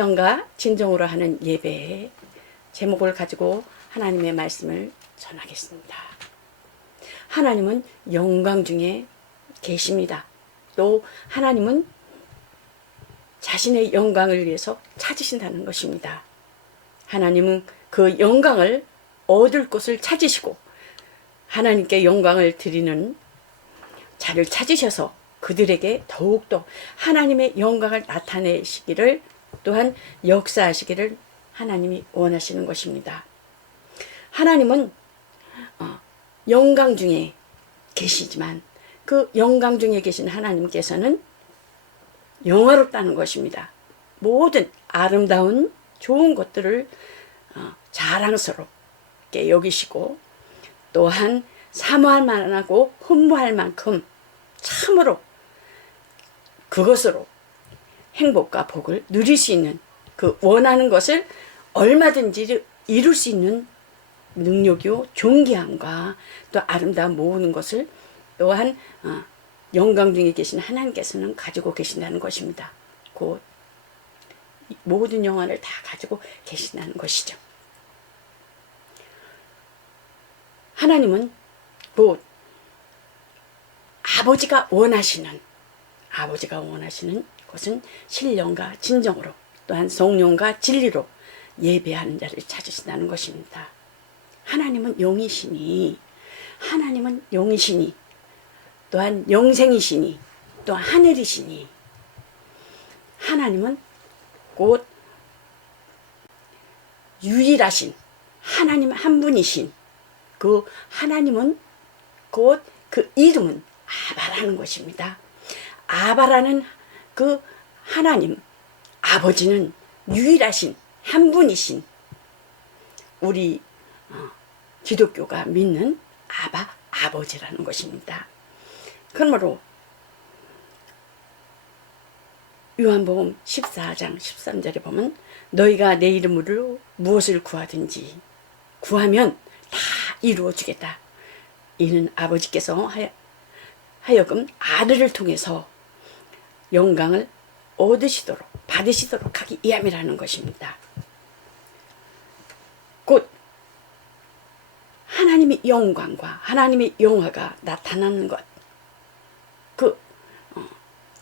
신령과 진정으로 하는 예배의 제목을 가지고 하나님의 말씀을 전하겠습니다. 하나님은 영광 중에 계십니다. 또 하나님은 자신의 영광을 위해서 찾으신다는 것입니다. 하나님은 그 영광을 얻을 곳을 찾으시고 하나님께 영광을 드리는 자를 찾으셔서 그들에게 더욱더 하나님의 영광을 나타내시기를 또한 역사하시기를 하나님이 원하시는 것입니다. 하나님은 영광 중에 계시지만 그 영광 중에 계신 하나님께서는 영화롭다는 것입니다. 모든 아름다운 좋은 것들을 자랑스럽게 여기시고 또한 사모할 만하고 흠모할 만큼 참으로 그것으로 행복과 복을 누릴 수 있는 그 원하는 것을 얼마든지 이룰 수 있는 능력이요 존귀함과 또 아름다운 모든 것을 또한 영광 중에 계신 하나님께서는 가지고 계신다는 것입니다. 곧 모든 영광을 다 가지고 계신다는 것이죠. 하나님은 곧 아버지가 원하시는 것은 신령과 진정으로 또한 성령과 진리로 예배하는 자를 찾으신다는 것입니다. 하나님은 영이시니 또한 영생이시니 또 하늘이시니 하나님은 곧 유일하신 하나님 한 분이신 그 하나님은 곧 그 이름은 아바라는 것입니다. 아바라는 그 하나님 아버지는 유일하신 한 분이신 우리 기독교가 믿는 아버지라는 것입니다. 그러므로 요한복음 14장 13절에 보면 너희가 내 이름으로 무엇을 구하든지 구하면 다 이루어 주겠다. 이는 아버지께서 하여금 아들을 통해서 영광을 받으시도록 하기 위함이라는 것입니다. 곧 하나님의 영광과 하나님의 영화가 나타나는 것,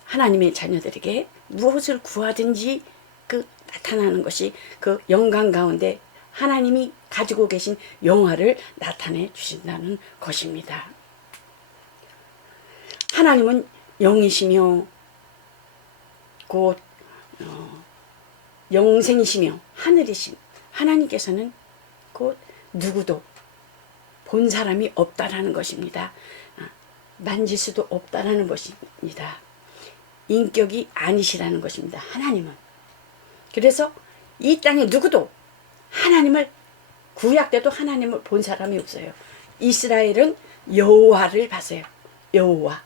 하나님의 자녀들에게 무엇을 구하든지 나타나는 것이 그 영광 가운데 하나님이 가지고 계신 영화를 나타내 주신다는 것입니다. 하나님은 영이시며 곧 영생이시며 하늘이신 하나님께서는 곧 누구도 본 사람이 없다라는 것입니다. 만질 수도 없다라는 것입니다. 인격이 아니시라는 것입니다. 하나님은. 그래서 이 땅에 누구도 하나님을 구약 때도 하나님을 본 사람이 없어요. 이스라엘은 여호와를 봤어요. 여호와.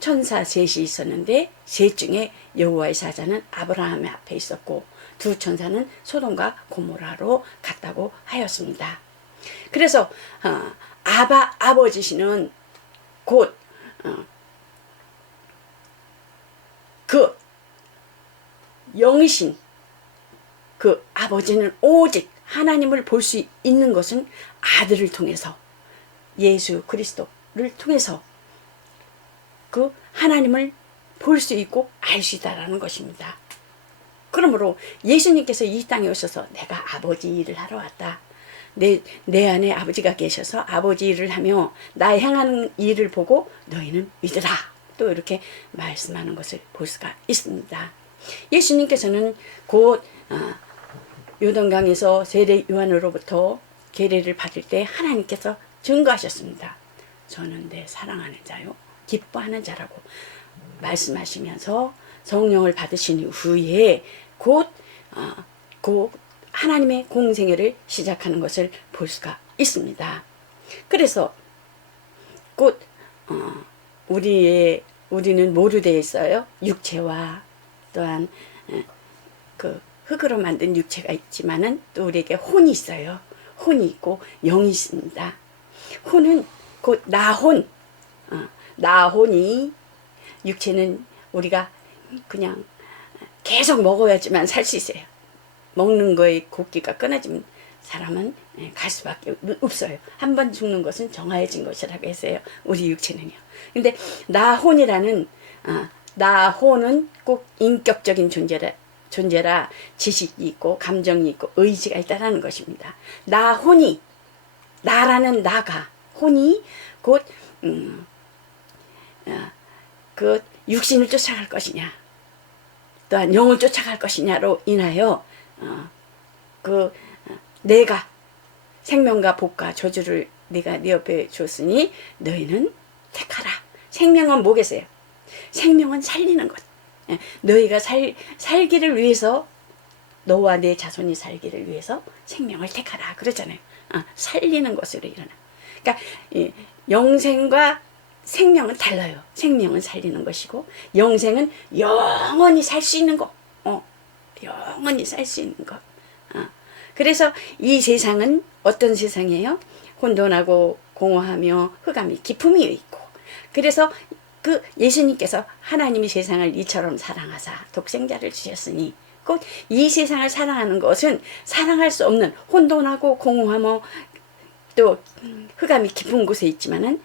천사 셋이 있었는데 셋 중에 여호와의 사자는 아브라함의 앞에 있었고 두 천사는 소돔과 고모라로 갔다고 하였습니다. 그래서 아버지시는 곧 그 영이신 그 아버지는 오직 하나님을 볼 수 있는 것은 아들을 통해서 예수 그리스도를 통해서 그 하나님을 볼 수 있고 알 수 있다라는 것입니다. 그러므로 예수님께서 이 땅에 오셔서 내가 아버지 일을 하러 왔다. 내 안에 아버지가 계셔서 아버지 일을 하며 나 행하는 일을 보고 너희는 믿으라. 또 이렇게 말씀하는 것을 볼 수가 있습니다. 예수님께서는 곧 요단강에서 세례 요한으로부터 계례를 받을 때 하나님께서 증거하셨습니다. 저는 내 사랑하는 자요 기뻐하는 자라고 말씀하시면서 성령을 받으신 후에 곧 하나님의 공생애를 시작하는 것을 볼 수가 있습니다. 그래서 곧 우리는 뭐로 되어 있어요? 육체와 또한 그 흙으로 만든 육체가 있지만은 또 우리에게 혼이 있어요. 혼이 있고 영이 있습니다. 혼은 곧 나혼이 육체는 우리가 그냥 계속 먹어야지만 살 수 있어요. 먹는 거에 곱기가 끊어지면 사람은 갈 수밖에 없어요. 한 번 죽는 것은 정하여진 것이라고 했어요. 우리 육체는요. 근데 나혼이라는 나혼은 꼭 인격적인 존재라 지식이 있고 감정이 있고 의지가 있다라는 것입니다. 나혼이 나라는 나가 혼이 곧 그 육신을 쫓아갈 것이냐 또한 영을 쫓아갈 것이냐로 인하여 내가 생명과 복과 저주를 내가 네 옆에 줬으니 너희는 택하라. 생명은 뭐겠어요? 생명은 살리는 것. 너희가 살기를 위해서 너와 내 자손이 살기를 위해서 생명을 택하라 그러잖아요. 살리는 것으로 일어나. 그러니까 영생과 생명은 달라요. 생명은 살리는 것이고 영생은 영원히 살 수 있는 거. 영원히 살 수 있는 거. 그래서 이 세상은 어떤 세상이에요? 혼돈하고 공허하며 흑암이 기품이 있고 그래서 그 예수님께서 하나님이 세상을 이처럼 사랑하사 독생자를 주셨으니 곧 이 세상을 사랑하는 것은 사랑할 수 없는 혼돈하고 공허하며 또 흑암이 깊은 곳에 있지만은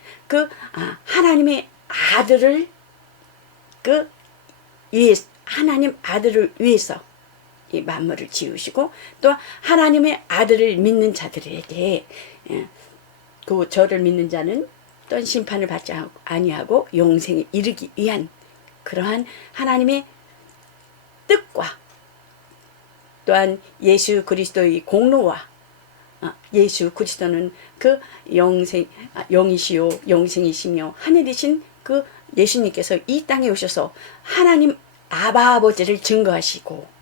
하나님의 아들을 하나님 아들을 위해서 이 만물을 지으시고 또 하나님의 아들을 믿는 자들에게 그 저를 믿는 자는 어떤 심판을 받지 아니하고 영생에 이르기 위한 그러한 하나님의 뜻과 또한 예수 그리스도의 공로와 예수 그리스도는 그 영이시요 영생이시며 하늘이신 그 예수님께서 이 땅에 오셔서 하나님 아버지를 증거하시고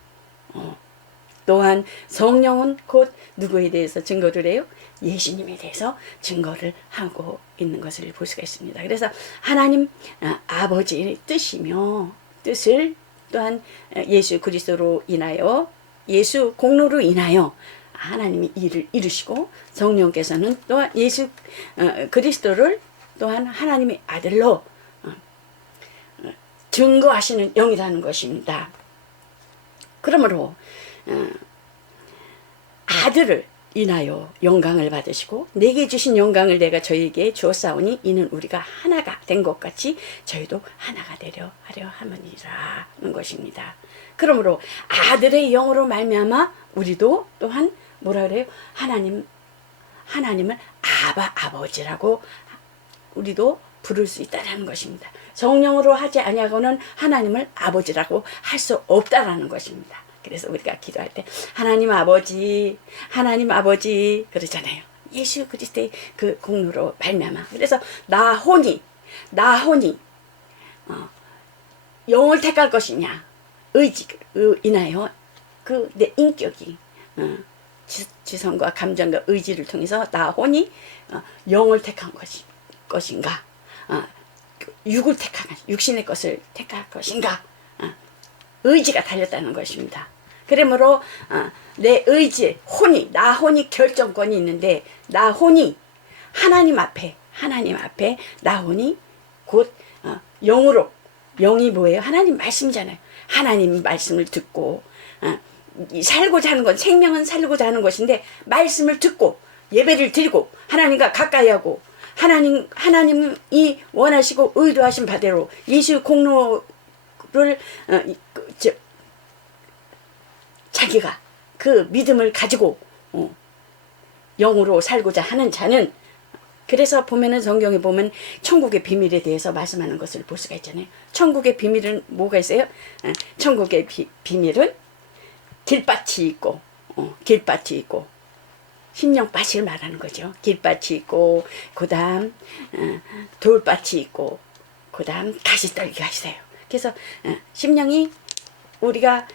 또한 성령은 곧 누구에 대해서 증거를 해요? 예수님에 대해서 증거를 하고 있는 것을 볼 수가 있습니다. 그래서 하나님 아버지의 뜻을 또한 예수 그리스도로 인하여 예수 공로로 인하여 하나님이 일을 이루시고 성령께서는 또한 예수 그리스도를 또한 하나님의 아들로 증거하시는 영이라는 것입니다. 그러므로 아들을 인하여 영광을 받으시고 내게 주신 영광을 내가 저에게 주었사오니 이는 우리가 하나가 된 것 같이 저희도 하나가 되려 하려 함이라는 것입니다. 그러므로 아들의 영으로 말미암아 우리도 또한 뭐라 그래요? 하나님을 아버지라고 우리도 부를 수 있다라는 것입니다. 성령으로 하지 아니하고는 하나님을 아버지라고 할 수 없다라는 것입니다. 그래서 우리가 기도할 때 하나님 아버지 그러잖아요. 예수 그리스도의 그 공로로 말미암아. 그래서 나혼이 영을 택할 것이냐 의지로 인하여 그 내 인격이 지성과 감정과 의지를 통해서 나혼이 영을 택한 것인가 육을 택한 육신의 것을 택할 것인가 의지가 달렸다는 것입니다. 그러므로 내 의지 나혼이 결정권이 있는데 나혼이 하나님 앞에 나혼이 곧 영으로 영이 뭐예요? 하나님 말씀이잖아요. 하나님 말씀을 듣고 살고자 하는 건 생명은 살고자 하는 것인데 말씀을 듣고 예배를 드리고 하나님과 가까이 하고 하나님이 원하시고 의도하신 바대로 예수 공로를 자기가 그 믿음을 가지고 영으로 살고자 하는 자는 그래서 보면은 성경에 보면 천국의 비밀에 대해서 말씀하는 것을 볼 수가 있잖아요. 천국의 비밀은 뭐가 있어요? 천국의 비밀은 길밭이 있고 심령밭을 말하는 거죠. 길밭이 있고 그다음 돌밭이 있고 그다음 가시떨기가 있어요. 그래서 심령이 우리가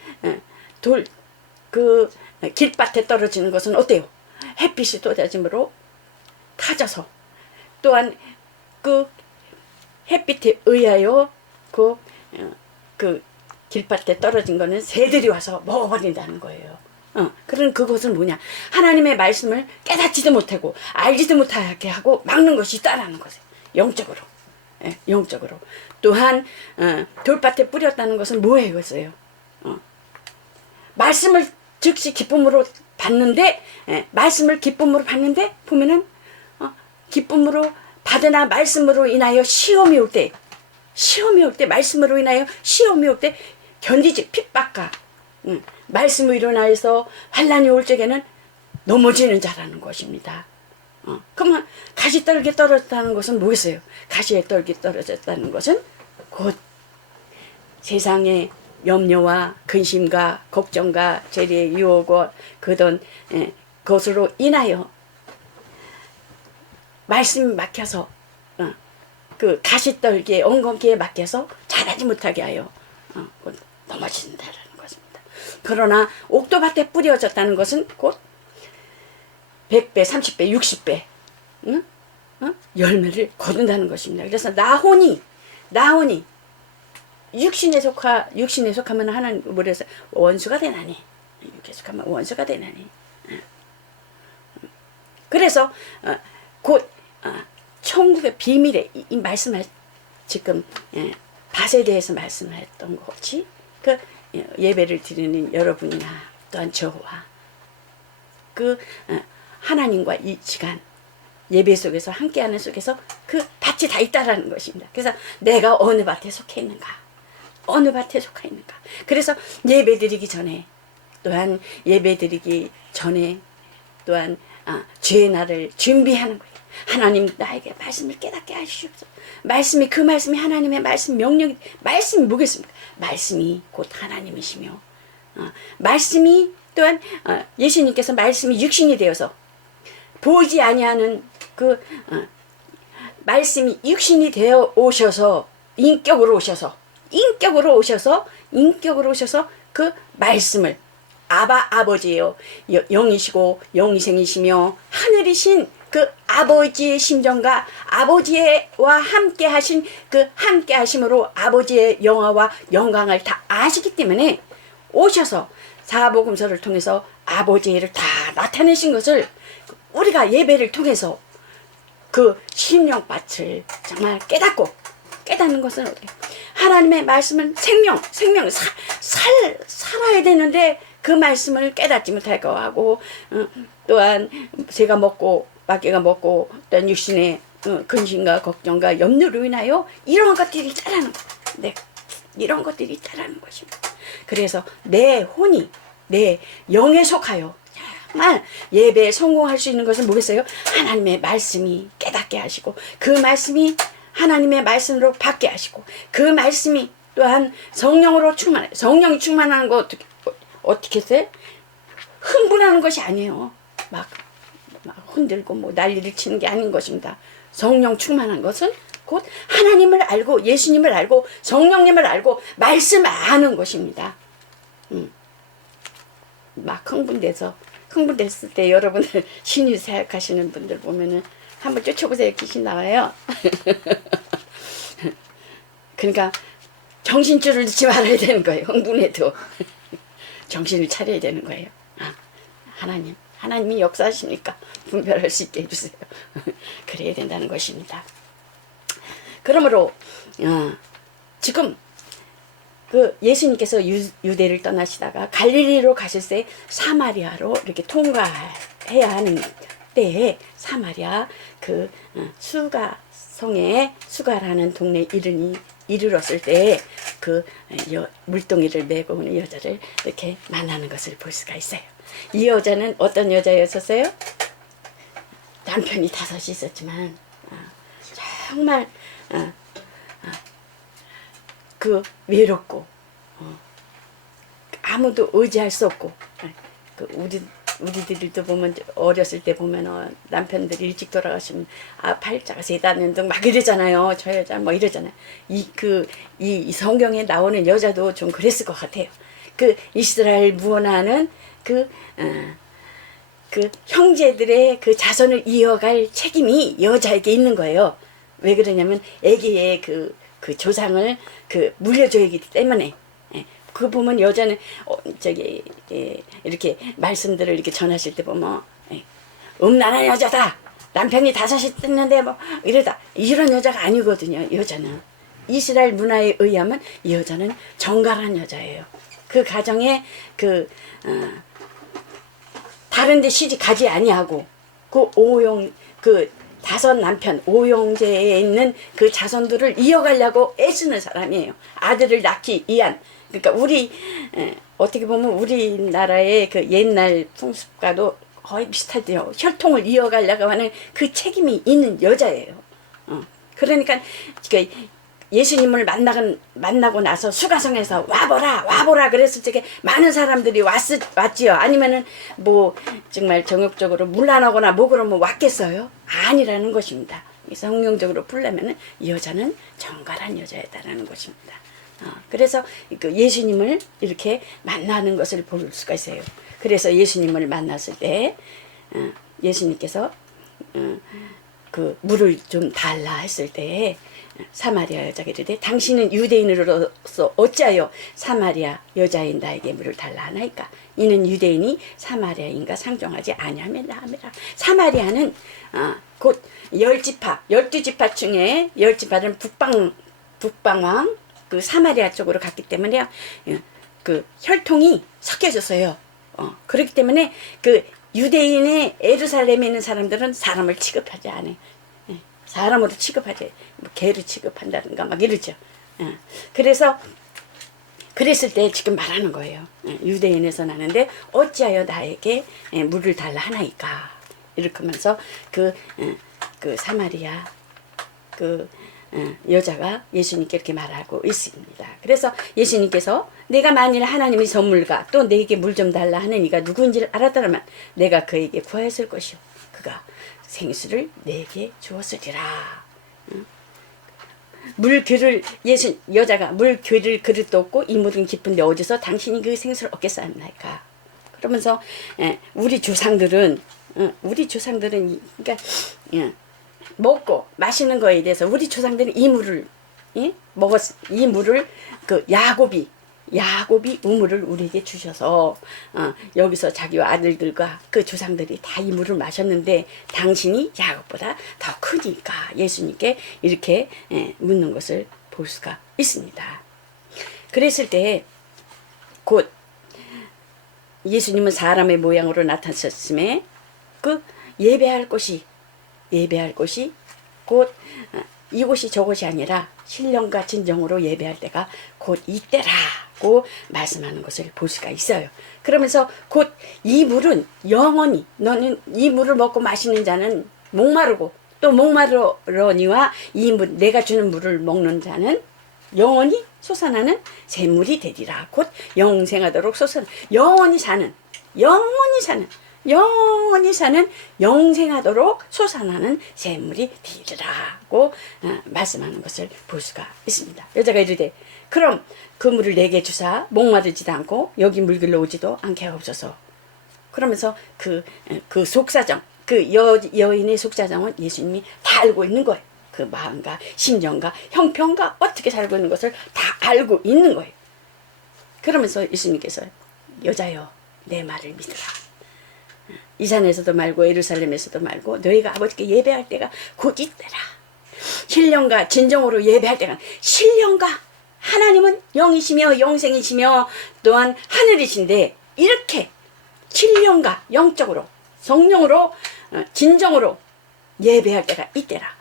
길밭에 떨어지는 것은 어때요? 햇빛이 쏟아짐으로 타져서 또한 그 햇빛에 의하여 그 길밭에 떨어진 거는 새들이 와서 먹어버린다는 거예요. 그런 그것은 뭐냐? 하나님의 말씀을 깨닫지도 못하고 알지도 못하게 하고 막는 것이 있다라는 것이에요. 영적으로. 영적으로. 또한 돌밭에 뿌렸다는 것은 뭐예요? 말씀을 즉시 기쁨으로 받는데, 말씀을 기쁨으로 받는데 보면은 기쁨으로 받으나 말씀으로 인하여 시험이 올 때, 말씀으로 인하여 시험이 올 때 견디지. 핍박과 말씀으로 인하여서 환난이 올 적에는 넘어지는 자라는 것입니다. 그러면 가시떨기 떨어졌다는 것은 뭐겠어요? 가시에 떨기 떨어졌다는 것은 곧 세상의 염려와 근심과 걱정과 재리의 유혹과 그던 것으로 인하여 말씀이 막혀서 그 가시떨기에 엉겅퀴에 막혀서 자라지 못하게 하여 넘어진다라는 것입니다. 그러나 옥토밭에 뿌려졌다는 것은 곧 100배, 30배, 60배 열매를 거둔다는 것입니다. 그래서 나혼이 육신에 속하면 하나님 뭐래서 원수가 되나니, 육에 속하면 원수가 되나니. 그래서 곧 천국의 비밀에 이 말씀을 지금 밭에 대해서 말씀했던 것이 그 예배를 드리는 여러분이나 또한 저와 그 하나님과 이 시간 예배 속에서 함께하는 속에서 그 밭이 다 있다라는 것입니다. 그래서 내가 어느 밭에 속해 있는가, 어느 밭에 속해 있는가. 그래서 예배 드리기 전에 또한 죄의 날을 준비하는 거예요. 하나님 나에게 말씀을 깨닫게 하시옵소서. 그 말씀이 하나님의 말씀 명령이, 말씀이 뭐겠습니까? 말씀이 곧 하나님이시며 말씀이 또한 예수님께서 말씀이 육신이 되어서 보이지 아니하는 그 말씀이 육신이 되어 오셔서 인격으로 오셔서 그 말씀을 아버지예요. 영이시고 영이생이시며 하늘이신 그 아버지의 심정과 아버지와 함께 하신 그 함께 하심으로 아버지의 영화와 영광을 다 아시기 때문에 오셔서 사복음서를 통해서 아버지를 다 나타내신 것을 우리가 예배를 통해서 그 심령밭을 정말 깨닫는 것은 어떻게? 하나님의 말씀은 생명 살아야 되는데 그 말씀을 깨닫지 못할 거 하고 또한 제가 먹고 마귀가 먹고 또한 육신의 근심과 걱정과 염려로 인하여 이런 것들이 자라는 거. 네, 이런 것들이 자라는 것입니다. 그래서 내 혼이 내 영에 속하여 정말 예배에 성공할 수 있는 것은 뭐겠어요? 하나님의 말씀이 깨닫게 하시고 그 말씀이 하나님의 말씀으로 받게 하시고 그 말씀이 또한 성령으로 충만해. 성령이 충만하는 거 어떻게 했어요? 흥분하는 것이 아니에요. 막 흔들고 뭐 난리를 치는 게 아닌 것입니다. 성령 충만한 것은 곧 하나님을 알고 예수님을 알고 성령님을 알고 말씀을 아는 것입니다. 막 흥분됐을 때 여러분들 신유 사역하시는 분들 보면은 한번 쫓아보세요. 귀신 나와요. 그러니까 정신줄을 넣지 말아야 되는 거예요. 흥분해도 정신을 차려야 되는 거예요. 하나님이 역사하시니까 분별할 수 있게 해주세요. 그래야 된다는 것입니다. 그러므로 지금 그 예수님께서 유대를 떠나시다가 갈릴리로 가실 때 사마리아로 이렇게 통과해야 하는 때에 사마리아 그 수가라는 동네에 이르렀을 때 그 물동이를 메고 오는 여자를 이렇게 만나는 것을 볼 수가 있어요. 이 여자는 어떤 여자였었어요? 남편이 5이 있었지만 정말 그 외롭고 아무도 의지할 수 없고 그 우리들도 보면 어렸을 때 보면 남편들이 일찍 돌아가시면 팔자가 세다는 등 막 이러잖아요. 저 여자 뭐 이러잖아요. 이 성경에 나오는 여자도 좀 그랬을 것 같아요. 그 이스라엘 무언하는 그 형제들의 그 자손을 이어갈 책임이 여자에게 있는 거예요. 왜 그러냐면 애기의 그 조상을 물려줘야 하기 때문에. 그 보면 여자는 이렇게 말씀들을 이렇게 전하실 때 보면 음란한 여자다. 남편이 5이 뜯는데 뭐 이러다. 이런 여자가 아니거든요. 여자는 이스라엘 문화에 의하면 이 여자는 정갈한 여자예요. 그 가정에 다른 데 시집 가지 아니하고 그 다섯 남편 오용제에 있는 그 자손들을 이어가려고 애쓰는 사람이에요. 아들을 낳기 위한. 그러니까 어떻게 보면 우리나라의 그 옛날 풍습과도 거의 비슷하대요. 혈통을 이어가려고 하는 그 책임이 있는 여자예요. 그러니까 예수님을 만나고 나서 수가성에서 와보라 그랬을 적에 많은 사람들이 왔지요. 아니면은 뭐 정말 정욕적으로 문란하거나 뭐 그러면 왔겠어요? 아니라는 것입니다. 성경적으로 풀려면은 이 여자는 정갈한 여자였다라는 것입니다. 그래서 그 예수님을 이렇게 만나는 것을 볼 수가 있어요. 그래서 예수님을 만났을 때 예수님께서 그 물을 좀 달라 했을 때 사마리아 여자가 이르되 당신은 유대인으로서 어찌하여 사마리아 여자인 나에게 물을 달라 하나이까. 이는 유대인이 사마리아인가 상종하지 아니하밀라 하미라. 사마리아는 곧 10지파 12지파 중에 10지파는 북방왕 그 사마리아 쪽으로 갔기 때문에 그 혈통이 섞여졌어요. 그렇기 때문에 그 유대인의 에루살렘에 있는 사람들은 사람을 취급하지 않아요. 사람으로 취급하지, 뭐 개로 취급한다든가 막 이러죠. 그래서 그랬을 때 지금 말하는 거예요. 유대인에서 나는데 어찌하여 나에게 물을 달라 하나이까. 이렇게 하면서 그 사마리아 여자가 예수님께 이렇게 말하고 있습니다. 그래서 예수님께서 내가 만일 하나님의 선물과 또 내게 물 좀 달라 하는 이가 누구인지를 알았더라면 내가 그에게 구하였을 것이요 그가 생수를 내게 주었으리라. 여자가 물 교를 그릇도 없고 이 물은 깊은데 어디서 당신이 그 생수를 얻겠사옵나이까. 그러면서 우리 조상들은 그러니까 먹고 마시는 거에 대해서 우리 조상들은 이 물을 이 물을 그 야곱이 우물을 우리에게 주셔서 여기서 자기와 아들들과 그 조상들이 다 이 물을 마셨는데 당신이 야곱보다 더 크니까 예수님께 이렇게 묻는 것을 볼 수가 있습니다. 그랬을 때 곧 예수님은 사람의 모양으로 나타났음에 그 예배할 곳이 곧 이곳이 저곳이 아니라 신령과 진정으로 예배할 때가 곧 이때라고 말씀하는 것을 볼 수가 있어요. 그러면서 곧 이 물은 영원히 너는 이 물을 먹고 마시는 자는 목마르고 또 목마르니와 이 물 내가 주는 물을 먹는 자는 영원히 솟아나는 샘물이 되리라. 곧 영생하도록 영원히 사는 영생하도록 솟아나는 샘물이 되리라고 말씀하는 것을 볼 수가 있습니다. 여자가 이르되 그럼 그 물을 내게 주사 목마르지도 않고 여기 물길로 오지도 않게 하옵소서. 그러면서 그 속사정 그 여인의 속사정은 예수님이 다 알고 있는 거예요. 그 마음과 심정과 형편과 어떻게 살고 있는 것을 다 알고 있는 거예요. 그러면서 예수님께서 여자여 내 말을 믿으라. 이 산에서도 말고 예루살렘에서도 말고 너희가 아버지께 예배할 때가 곧 이때라. 신령과 진정으로 예배할 때가 신령과 하나님은 영이시며 영생이시며 또한 하늘이신데 이렇게 신령과 영적으로 성령으로 진정으로 예배할 때가 이때라.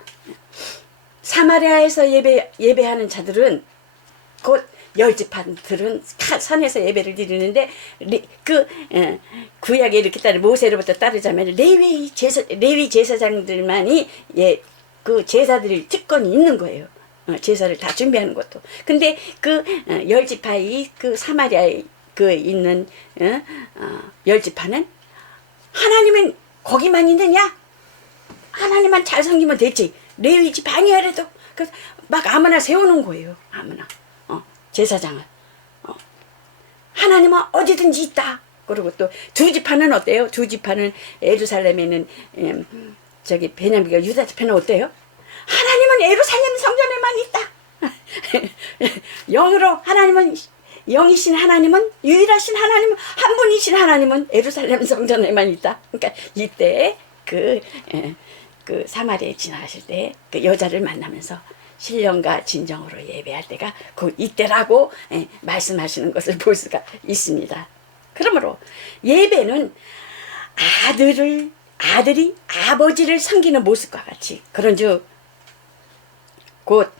사마리아에서 예배하는 자들은 곧 10지파들은 산에서 예배를 드리는데 구약에 이렇게 따르 모세로부터 따르자면 레위 제사장들만이 그 제사드릴 특권이 있는 거예요. 제사를 다 준비하는 것도. 근데 그 10지파의 그 사마리아에 있는 10지파는 하나님은 거기만 있느냐? 하나님만 잘 섬기면 되지. 레위 지파 아니야래도 막 아무나 세우는 거예요. 아무나. 제사장을. 하나님은 어디든지 있다. 그리고 또 2지파는 어때요? 2지파는 예루살렘에는 저기 베냐민과 유다 지파는 어때요? 하나님은 예루살렘 성전에만 있다. 영으로 하나님은 영이신 하나님은 유일하신 하나님은 한 분이신 하나님은 예루살렘 성전에만 있다. 그러니까 이때 그 사마리아에 지나가실 때 그 여자를 만나면서 신령과 진정으로 예배할 때가 그 이때라고 말씀하시는 것을 볼 수가 있습니다. 그러므로 예배는 아들이 아버지를 섬기는 모습과 같이 그런즉 곧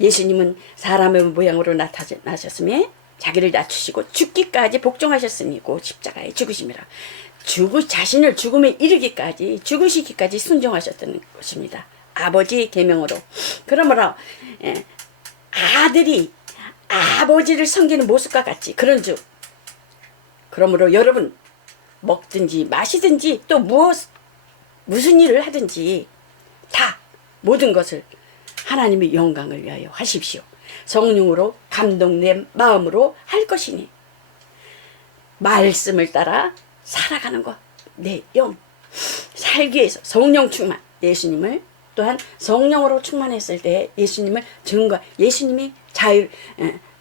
예수님은 사람의 모양으로 나타나셨으며 자기를 낮추시고 죽기까지 복종하셨으니 곧 십자가에 죽으심이라. 자신을 죽음에 이르기까지 죽으시기까지 순종하셨다는 것입니다. 아버지의 계명으로. 그러므로 아들이 아버지를 섬기는 모습과 같이 그러므로 여러분 먹든지 마시든지 또 무슨 일을 하든지 다 모든 것을 하나님의 영광을 위하여 하십시오. 성령으로 감동된 마음으로 할 것이니 말씀을 따라 살아가는 것. 내 영 살기 위해서 성령 충만. 예수님을 또한 성령으로 충만했을 때 예수님을 예수님이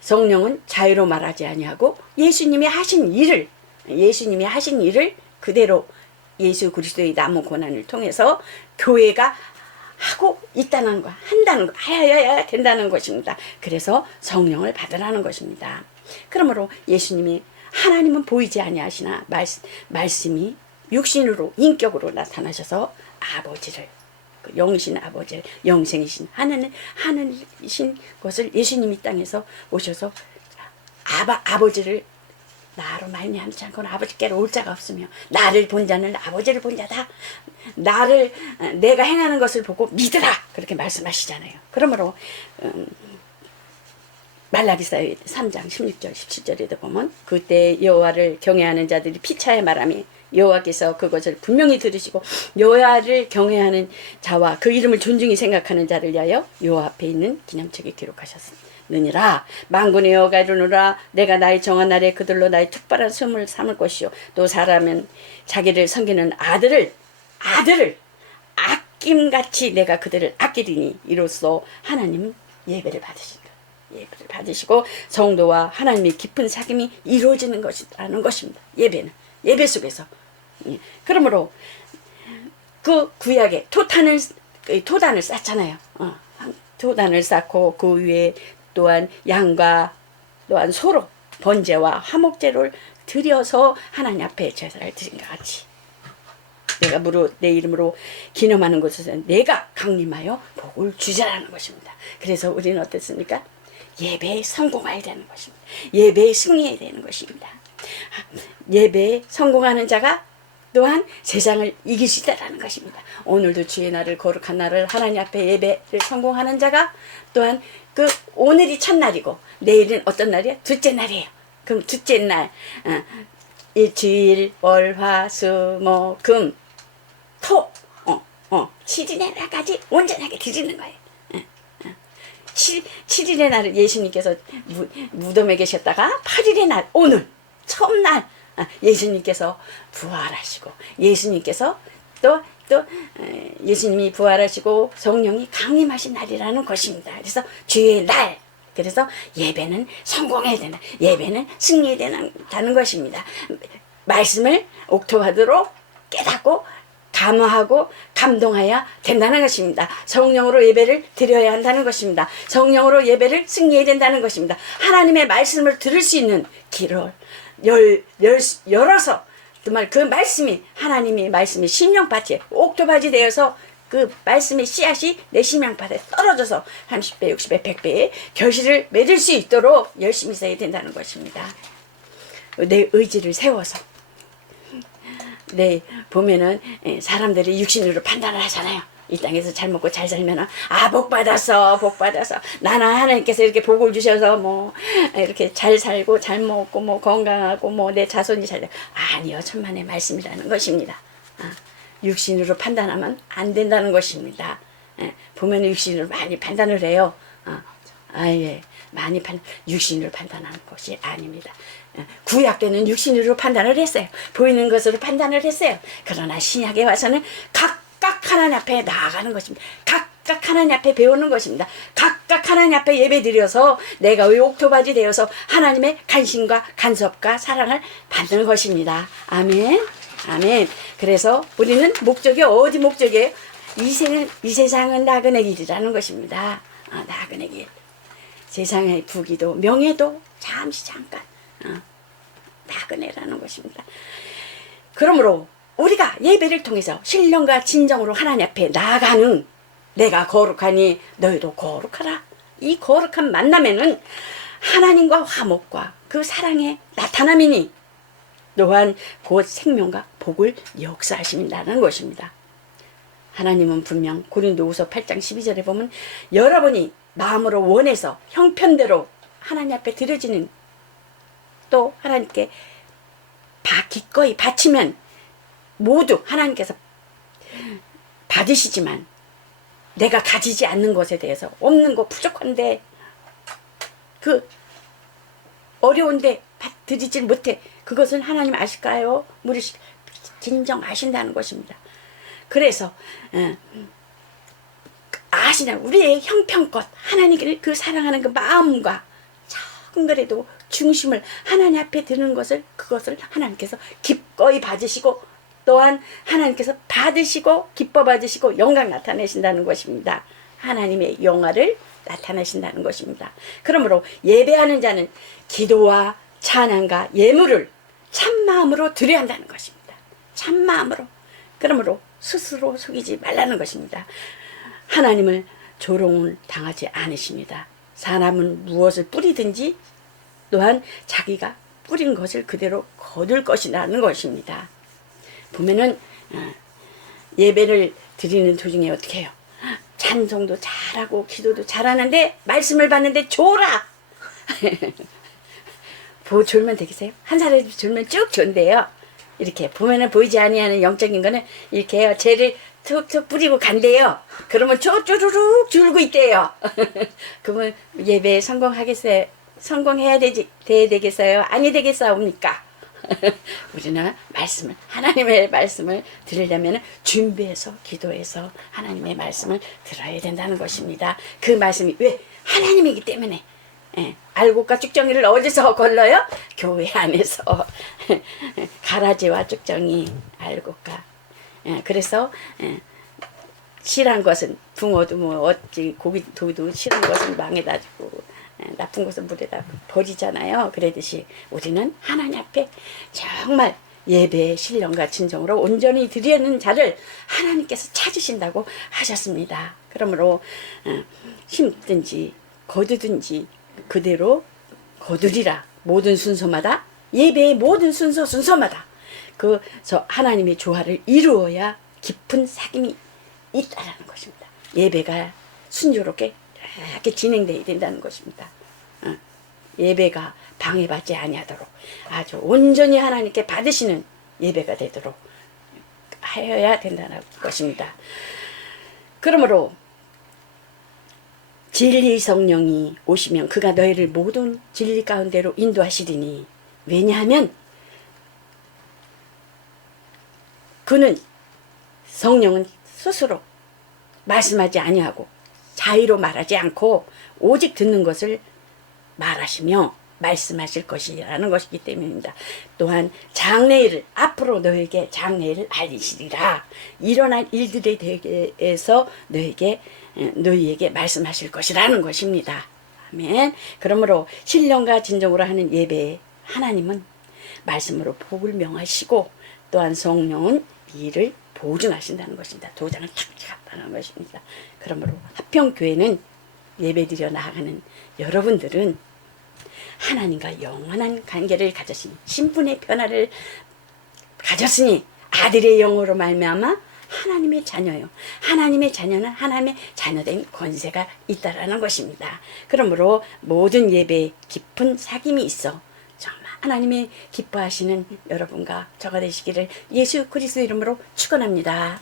성령은 자유로 말하지 아니하고 예수님이 하신 일을 그대로 예수 그리스도의 남은 고난을 통해서 교회가 하고 있다는 거, 한다는 거, 하여야 된다는 것입니다. 그래서 성령을 받으라는 것입니다. 그러므로 하나님은 보이지 아니하시나 말씀이 육신으로 인격으로 나타나셔서 아버지를 영신 아버지를 영생이신 하늘이신 것을 예수님이 땅에서 오셔서 아버지를 나로 말미암지 않고는 아버지께로 올 자가 없으며 나를 본 자는 아버지를 본 자다. 내가 행하는 것을 보고 믿으라. 그렇게 말씀하시잖아요. 그러므로 말라기서 3장 16절 17절에도 보면 그때 여호와를 경외하는 자들이 피차에 말하며 여호와께서 그것을 분명히 들으시고 여호와를 경외하는 자와 그 이름을 존중히 생각하는 자를 위하여 여호와 앞에 있는 기념책에 기록하셨느니라. 만군의 여호와가 이르노라. 내가 나의 정한 날에 그들로 나의 특별한 숨을 삼을 것이요 또 사람은 자기를 섬기는 아들을 아낌같이 내가 그들을 아끼리니 이로써 하나님 예배를 받으시고 성도와 하나님의 깊은 사귐이 이루어지는 것이라는 것입니다. 예배 속에서. 그러므로 그 구약에 토단을 쌓잖아요. 토단을 쌓고 그 위에 또한 양과 또한 소로 번제와 화목제를 드려서 하나님 앞에 제사를 드린 것 같이 내가 내 이름으로 기념하는 곳에서 내가 강림하여 복을 주자라는 것입니다. 그래서 우리는 어떻습니까? 예배에 성공해야 되는 것입니다. 예배에 승리해야 되는 것입니다. 예배에 성공하는 자가 또한 세상을 이기시다라는 것입니다. 오늘도 주의 날을 거룩한 날을 하나님 앞에 예배를 성공하는 자가 또한 오늘이 첫날이고 내일은 어떤 날이야? 둘째 날이에요. 그럼 둘째 날 일주일 월화수목금 토 7일의 날까지 온전하게 드리는 거예요. 7일의 날을 예수님께서 무덤에 계셨다가 8일의 날 오늘 처음 날 예수님께서 부활하시고 예수님께서 또 예수님이 부활하시고 성령이 강림하신 날이라는 것입니다. 그래서 주의 날. 그래서 예배는 성공해야 되는, 예배는 승리해야 된다는 것입니다. 말씀을 옥토바드로 깨닫고 감화하고 감동해야 된다는 것입니다. 성령으로 예배를 드려야 한다는 것입니다. 성령으로 예배를 승리해야 된다는 것입니다. 하나님의 말씀을 들을 수 있는 길을 열어서 정말 그 말씀이 하나님의 말씀이 심령밭에 옥토바지 되어서 그 말씀의 씨앗이 내 심령밭에 떨어져서 30배, 60배, 100배의 결실을 맺을 수 있도록 열심히 써야 된다는 것입니다. 내 의지를 세워서 보면은 사람들이 육신으로 판단을 하잖아요. 이 땅에서 잘 먹고 잘 살면은 복 받았어. 나는 하나님께서 이렇게 복을 주셔서 이렇게 잘 살고 잘 먹고 건강하고 내 자손이 잘 돼. 아니요, 천만의 말씀이라는 것입니다. 육신으로 판단하면 안 된다는 것입니다. 보면 육신으로 많이 판단을 해요. 육신으로 판단하는 것이 아닙니다. 구약 때는 육신으로 판단을 했어요. 보이는 것으로 판단을 했어요. 그러나 신약에 와서는 각각 하나님 앞에 나아가는 것입니다. 각각 하나님 앞에 배우는 것입니다. 각각 하나님 앞에 예배드려서 내가 옥토바지 되어서 하나님의 간신과 간섭과 사랑을 받는 것입니다. 아멘. 아멘. 그래서 우리는 목적이 어디 목적이에요? 이 세상은 나그네 길이라는 것입니다. 나그네 길. 세상의 부귀도 명예도 잠시 잠깐 나그네라는 것입니다. 그러므로 우리가 예배를 통해서 신령과 진정으로 하나님 앞에 나아가는 내가 거룩하니 너희도 거룩하라. 이 거룩한 만남에는 하나님과 화목과 그 사랑의 나타남이니 또한 곧 생명과 복을 역사하신다는 것입니다. 하나님은 분명 고린도후서 8장 12절에 보면 여러분이 마음으로 원해서 형편대로 하나님 앞에 드려지는 또 하나님께 기꺼이 바치면 모두 하나님께서 받으시지만 내가 가지지 않는 것에 대해서 없는 거 부족한데 그 어려운데 드리질 못해. 그것은 하나님 아실까요? 우리 진정 아신다는 것입니다. 그래서 아시나 우리의 형편껏 하나님을 그 사랑하는 그 마음과 조금 그래도 중심을 하나님 앞에 드는 것을 그것을 하나님께서 기꺼이 받으시고 또한 하나님께서 받으시고 기뻐 받으시고 영광 나타내신다는 것입니다. 하나님의 영화를 나타내신다는 것입니다. 그러므로 예배하는 자는 기도와 찬양과 예물을 참마음으로 드려야 한다는 것입니다. 참마음으로. 그러므로 스스로 속이지 말라는 것입니다. 하나님을 조롱을 당하지 않으십니다. 사람은 무엇을 뿌리든지 또한 자기가 뿌린 것을 그대로 거둘 것이라는 것입니다. 보면은 예배를 드리는 도중에 어떻게 해요? 찬송도 잘하고 기도도 잘하는데 말씀을 받는데 졸아. 졸면 되겠어요? 한 살에 졸면 쭉 존대요. 이렇게 보면은 보이지 아니하는 영적인 거는 이렇게 해요. 죄를 툭툭 뿌리고 간대요. 그러면 쪼르륵 줄고 있대요. 그러면 예배에 성공하겠어요? 성공해야 되겠어요? 아니 되겠사옵니까? 우리는 말씀을 하나님의 말씀을 들으려면 준비해서 기도해서 하나님의 말씀을 들어야 된다는 것입니다. 그 말씀이 왜 하나님이기 때문에 알곡과 쭉정이를 어디서 걸러요? 교회 안에서 가라지와 쭉정이 알곡과 그래서 실한 것은 붕어도 뭐 어찌 고기도 실한 것은 망에다 주고 나쁜 것은 물에다 버리잖아요. 그러듯이 우리는 하나님 앞에 정말 예배의 신령과 진정으로 온전히 드리는 자를 하나님께서 찾으신다고 하셨습니다. 그러므로 힘든지 거두든지 그대로 거두리라. 모든 순서마다 예배의 모든 순서마다 그저 하나님의 조화를 이루어야 깊은 사귐이 있다라는 것입니다. 예배가 순조롭게 이렇게 진행되어야 된다는 것입니다. 예배가 방해받지 아니하도록 아주 온전히 하나님께 받으시는 예배가 되도록 하여야 된다는 것입니다. 그러므로 진리 성령이 오시면 그가 너희를 모든 진리 가운데로 인도하시리니 왜냐하면 그는 성령은 스스로 말씀하지 아니하고 자의로 말하지 않고 오직 듣는 것을 말하시며 말씀하실 것이라는 것이기 때문입니다. 또한 장래일을 앞으로 너에게 장래일을 알리시리라. 일어날 일들에 대해서 너희에게 말씀하실 것이라는 것입니다. 아멘. 그러므로 신령과 진정으로 하는 예배에 하나님은 말씀으로 복을 명하시고 또한 성령은 이를 보증하신다는 것입니다. 도장을 탁 찍었다는 것입니다. 그러므로 하평교회는 예배드려 나아가는 여러분들은 하나님과 영원한 관계를 가졌으니 신분의 변화를 가졌으니 아들의 영으로 말미암아 하나님의 자녀요. 하나님의 자녀는 하나님의 자녀된 권세가 있다라는 것입니다. 그러므로 모든 예배에 깊은 사귐이 있어 정말 하나님의 기뻐하시는 여러분과 저가 되시기를 예수 그리스도 이름으로 축원합니다.